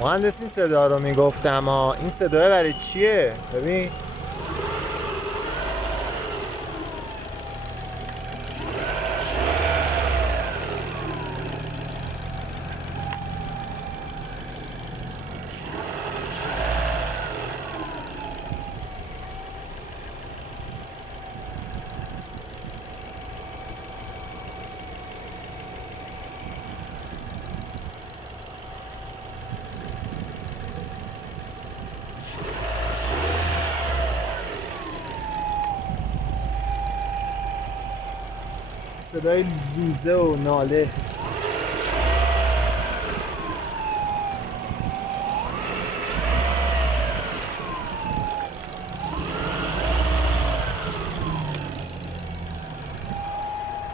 مهندس این صدا رو میگفتم این صدا برای چیه؟ ببین صدای زوزه و ناله.